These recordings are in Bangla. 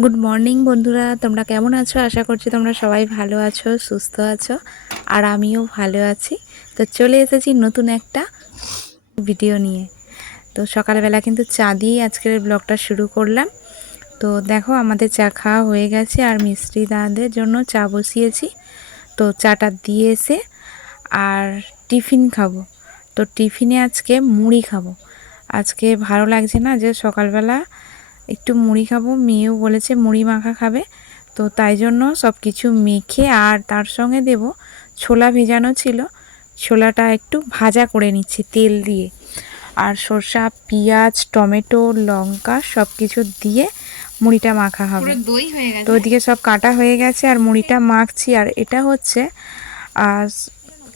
গুড মর্নিং বন্ধুরা। তোমরা কেমন আছো? আশা করছি তোমরা সবাই ভালো আছো, সুস্থ আছো, আর আমিও ভালো আছি। তো চলে এসেছি নতুন একটা ভিডিও নিয়ে। তো সকালবেলা কিন্তু চা দিয়েই আজকের ব্লগটা শুরু করলাম। তো দেখো, আমাদের চা খাওয়া হয়ে গেছে, আর মিস্ত্রি দাদাদের জন্য চা বসিয়েছি। তো চাটা দিয়ে এসে আর টিফিন খাব। তো টিফিনে আজকে মুড়ি খাব। আজকে ভালো লাগছে না যে সকালবেলা একটু মুড়ি খাব মেয়েও বলেছে মুড়ি মাখা খাবে তো তাই জন্য সব কিছু মেখে আর তার সঙ্গে দেব ছোলা ভেজানো ছিল ছোলাটা একটু ভাজা করে নিচ্ছি তেল দিয়ে। আর সর্ষা পেঁয়াজ টমেটো লঙ্কা সব কিছু দিয়ে মুড়িটা মাখা হবে। তো ওইদিকে সব কাটা হয়ে গেছে আর মুড়িটা মাখছি। আর এটা হচ্ছে আজ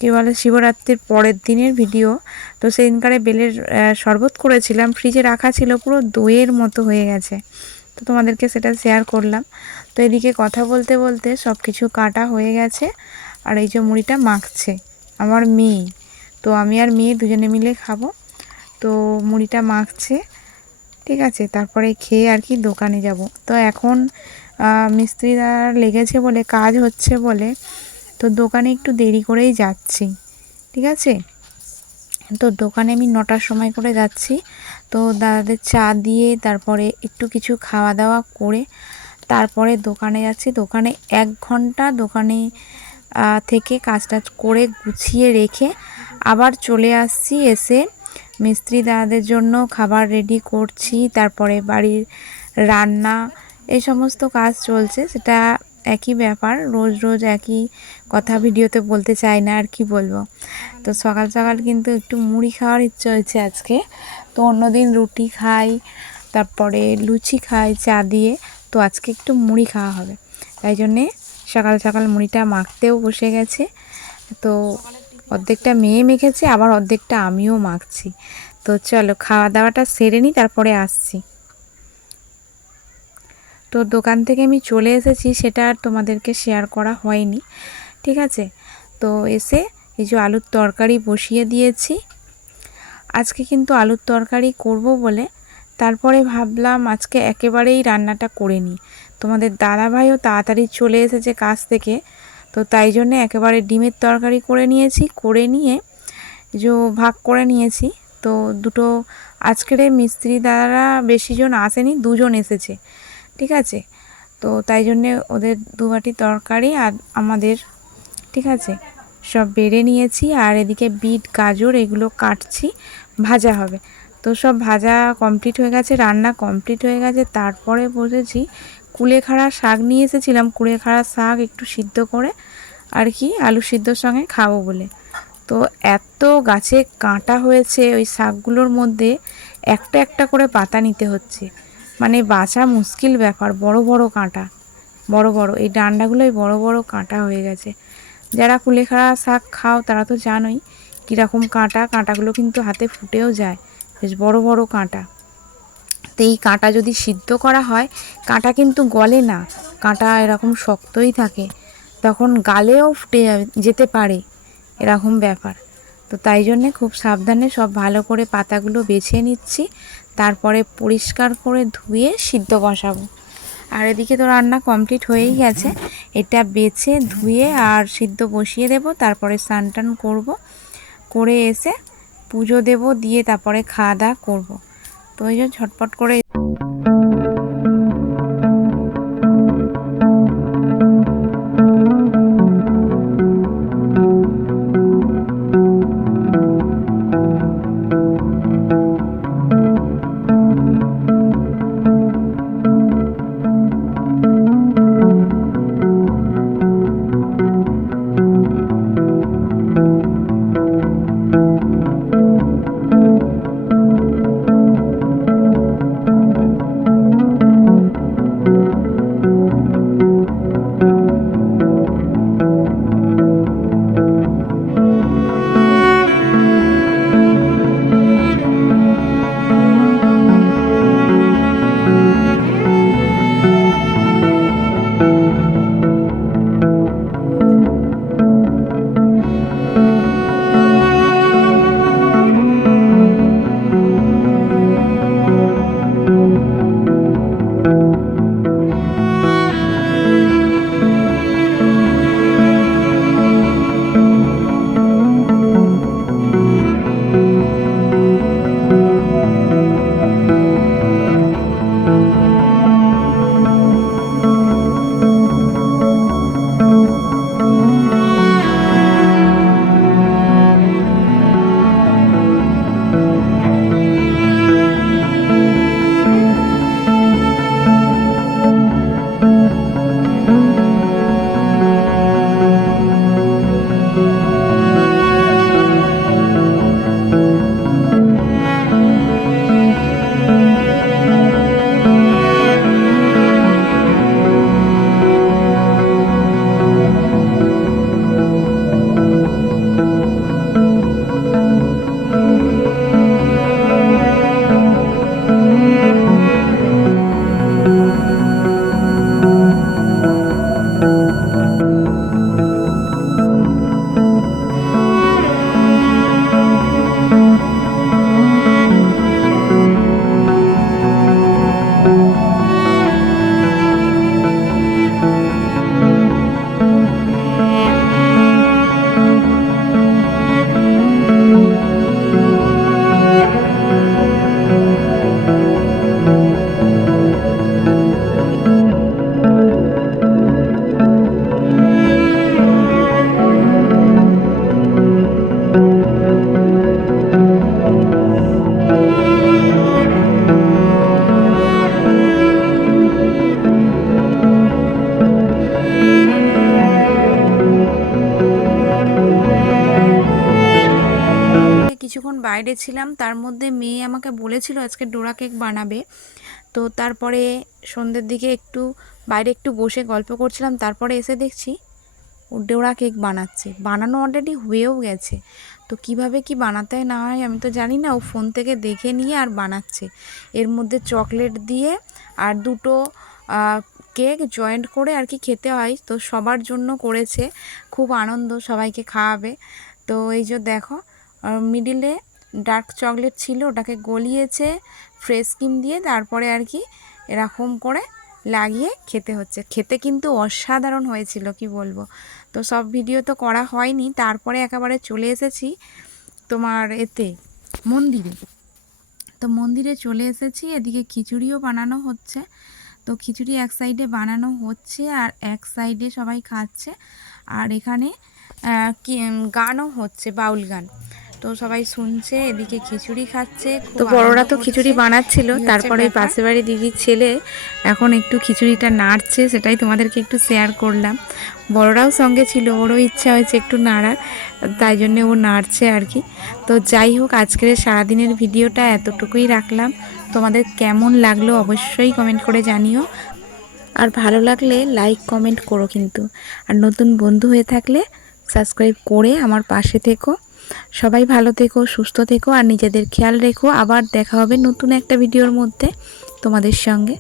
কী বলে শিবরাত্রির পরের দিনের ভিডিও তো সেদিনকারে বেলের শরবত করেছিলাম। ফ্রিজে রাখা ছিল পুরো দইয়ের মতো হয়ে গেছে। তো তোমাদেরকে সেটা শেয়ার করলাম। তো এদিকে কথা বলতে বলতে সব কিছু কাটা হয়ে গেছে। আর এই যে মুড়িটা মাখছে আমার মেয়ে। তো আমি আর মেয়ে দুজনে মিলে খাব। তো মুড়িটা মাখছে। ঠিক আছে তারপরে খেয়ে আর কি দোকানে যাব। তো এখন আহ, মিস্ত্রিরা লেগেছে বলে কাজ হচ্ছে বলে তো দোকানে একটু দেরি করেই যাচ্ছি, ঠিক আছে? তো দোকানে আমি নটার সময় করে যাচ্ছি। তো দাদাদের চা দিয়ে, তারপরে একটু কিছু খাওয়া দাওয়া করে, তারপরে দোকানে যাচ্ছি। দোকানে এক ঘণ্টা দোকানে থেকে কাজ টাজ করে গুছিয়ে রেখে আবার চলে আসছি এসে মিস্ত্রি দাদাদের জন্য খাবার রেডি করছি। তারপরে বাড়ির রান্না এই সমস্ত কাজ চলছে। সেটা একই ব্যাপার, রোজ রোজ একই কথা ভিডিওতে বলতে চাই না আর কি বলব। তো সকাল সকাল কিন্তু একটু মুড়ি খাওয়ার ইচ্ছে হয়েছে আজকে। তো অন্যদিন রুটি খাই, তারপরে লুচি খাই, চা দিয়ে। তো আজকে একটু মুড়ি খাওয়া হবে। তাই জন্যে সকাল সকাল মুড়িটা মাখতেও বসে গেছে। তো অর্ধেকটা মেয়ে মেখেছে, আবার অর্ধেকটা আমিও মাখছি। তো চলো, খাওয়া দাওয়াটা সেরে নিই তারপরে আসছি। তো দোকান থেকে আমি চলে এসেছি, সেটা আর তোমাদেরকে শেয়ার করা হয়নি, ঠিক আছে? তো এসে এই যে আলুর তরকারি বসিয়ে দিয়েছি। আজকে কিন্তু আলুর তরকারি করব বলে, তারপরে ভাবলাম আজকে একেবারেই রান্নাটা করে নিই। তোমাদের দাদাভাইও তাড়াতাড়ি চলে এসেছে কাজ থেকে, তো তাই জন্যে একেবারে ডিমের তরকারি করে নিয়েছি, করে নিয়ে যে ভাগ করে নিয়েছি। তো দুটো, আজকের মিস্ত্রি দাদারা বেশিজন আসেনি, দুজন এসেছে। ঠিক আছে? তো তাই জন্যে ওদের দু বাটি তরকারি আর আমাদের, ঠিক আছে? সব বেড়ে নিয়েছি আর এদিকে বিট, গাজর এগুলো কাটছি, ভাজা হবে। তো সব ভাজা কমপ্লিট হয়ে গেছে, রান্না কমপ্লিট হয়ে গেছে, তারপরে বসেছি কুলেখাড়া শাক নিয়ে এসেছিলাম, কুলেখাড়া শাক একটু সিদ্ধ করে আর কি আলু সিদ্ধর সঙ্গে খাব বলে। তো এত গাছে কাঁটা হয়েছে ওই শাকগুলোর মধ্যে একটা একটা করে পাতা নিতে হচ্ছে। মানে বাঁচা মুশকিল ব্যাপার, বড় বড় কাঁটা, বড় বড়। এই ডান্ডাগুলোই বড় বড় কাঁটা হয়ে গেছে। যারা কুলেখাড়া শাক খাও তারা তো জানোই কীরকম কাঁটা, কাঁটাগুলো কিন্তু হাতে ফুটেও যায়, বেশ বড় বড় কাঁটা। তো এই কাঁটা যদি সিদ্ধ করা হয়, কাঁটা কিন্তু গলে না, কাঁটা এরকম শক্তই থাকে, তখন গালেও ফুটে যেতে পারে এরকম ব্যাপার। তো তাই জন্যে খুব সাবধানে সব ভালো করে পাতাগুলো বেছে নিচ্ছি তারপরে পরিষ্কার করে ধুয়ে সিদ্ধ বসাবো। আর এদিকে তো রান্না কমপ্লিট হয়েই গেছে। এটা বেছে, ধুয়ে আর সিদ্ধ বসিয়ে দেব, তারপরে স্নান টান করব। করে এসে পুজো দেব, দিয়ে তারপরে খাওয়া দাওয়া করব। তো ওই জন্য ঝটপট করে বাইরে ছিলাম, তার মধ্যে মেয়ে আমাকে বলেছিল আজকে ডোরা কেক বানাবে। তো তারপরে সন্ধ্যের দিকে একটু বাইরে একটু বসে গল্প করছিলাম, তারপরে এসে দেখছি ও ডোরা কেক বানাচ্ছে। বানানো অলরেডি হয়েও গেছে। তো কীভাবে কি বানাতে হয় না হয় আমি তো জানি না, ও ফোন থেকে দেখে নিয়ে আর বানাচ্ছে। এর মধ্যে চকলেট দিয়ে আর দুটো কেক জয়েন্ট করে আর কি খেতে হয়, তো সবার জন্য করেছে। খুব আনন্দ সবাইকে খাওয়াবে। তো এই যে দেখো মিডিলে ডার্ক চকলেট ছিল, ওটাকে গলিয়েছে, ফ্রেশ ক্রিম দিয়ে তারপরে আর কি এরকম করে লাগিয়ে খেতে হচ্ছে। খেতে কিন্তু অসাধারণ হয়েছিল, কি বলব। তো সব ভিডিও তো করা হয়নি, তারপরে একেবারে চলে এসেছি তোমার এতে, মন্দিরে। তো মন্দিরে চলে এসেছি, এদিকে খিচুড়িও বানানো হচ্ছে। তো খিচুড়ি এক সাইডে বানানো হচ্ছে আর এক সাইডে সবাই খাচ্ছে। আর এখানে গানও হচ্ছে, বাউল গান। তো সবাই শুনছে এদিকে খিচুড়ি খাচ্ছে তো বড়রা তো খিচুড়ি। বানাচ্ছিল তারপরে। পাশে বাড়ি দিদির ছেলে এখন একটু খিচুড়িটা নাড়ছে সেটাই তোমাদেরকে একটু শেয়ার করলাম। বড়রাও সঙ্গে ছিল ওরও ইচ্ছা হয়েছে একটু নাড়ার তাই জন্য ও নাড়ছে আর কি। তো যাই হোক আজকের সারাদিনের ভিডিওটা এতটুকুই রাখলাম। তোমাদের কেমন লাগল অবশ্যই কমেন্ট করে জানিও। আর ভালো লাগলে লাইক কমেন্ট করো কিন্তু। আর নতুন বন্ধু হয়ে থাকলে সাবস্ক্রাইব করে আমার পাশে থেকো। সবাই ভালো থেকো, সুস্থ থেকো আর নিজেদের খেয়াল রেখো। আবার দেখা হবে নতুন একটা ভিডিওর মধ্যে তোমাদের সঙ্গে।